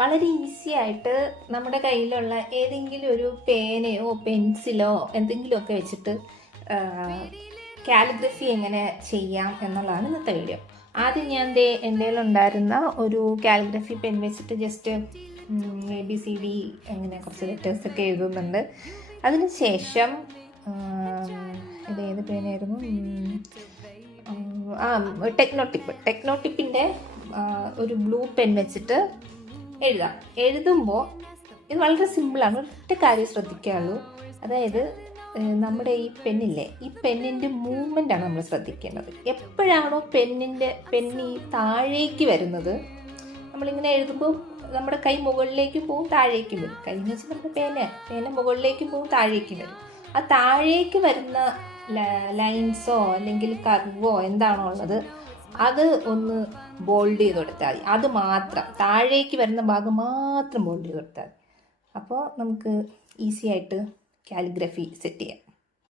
വളരെ ഈസി ആയിട്ട് നമ്മുടെ കയ്യിലുള്ള ഏതെങ്കിലും ഒരു പേനയോ പെൻസിലോ എന്തെങ്കിലുമൊക്കെ വെച്ചിട്ട് കാലിഗ്രഫി എങ്ങനെ ചെയ്യാം എന്നുള്ളതാണ് ഇന്നത്തെ വീഡിയോ. ആദ്യം ഞാൻ എൻ്റെ ഉണ്ടായിരുന്ന ഒരു കാലിഗ്രഫി പെൻ വെച്ചിട്ട് ജസ്റ്റ് ABCD അങ്ങനെ കുറച്ച് ലെറ്റേഴ്സൊക്കെ എഴുതുന്നുണ്ട്. അതിനുശേഷം ഇത് ഏത് പേനായിരുന്നു, ടെക്നോട്ടിപ്പിൻ്റെ ഒരു ബ്ലൂ പെൻ വെച്ചിട്ട് എഴുതാം. എഴുതുമ്പോൾ ഇത് വളരെ സിമ്പിളാണ്. ഒറ്റ കാര്യം ശ്രദ്ധിക്കാനുള്ളൂ, അതായത് നമ്മുടെ ഈ പെന്നില്ലേ, ഈ പെന്നിൻ്റെ മൂവ്മെൻ്റാണ് നമ്മൾ ശ്രദ്ധിക്കേണ്ടത്. എപ്പോഴാണോ പെന്നി താഴേക്ക് വരുന്നത്, നമ്മളിങ്ങനെ എഴുതുമ്പോൾ നമ്മുടെ കൈ മുകളിലേക്കും പോവും താഴേക്കും വരും. കൈ എന്ന് വെച്ചാൽ നമ്മുടെ പേന മുകളിലേക്കും പോവും താഴേക്കും വരും. ആ താഴേക്ക് വരുന്ന ലൈൻസോ അല്ലെങ്കിൽ കർവോ എന്താണോ ഉള്ളത് അത് ഒന്ന് ബോൾഡ് ചെയ്ത് കൊടുത്താൽ മതി. അത് മാത്രം, താഴേക്ക് വരുന്ന ഭാഗം മാത്രം ബോൾഡ് ചെയ്ത് കൊടുത്താൽ മതി. അപ്പോൾ നമുക്ക് ഈസി ആയിട്ട് കാലിഗ്രഫി സെറ്റ് ചെയ്യാം.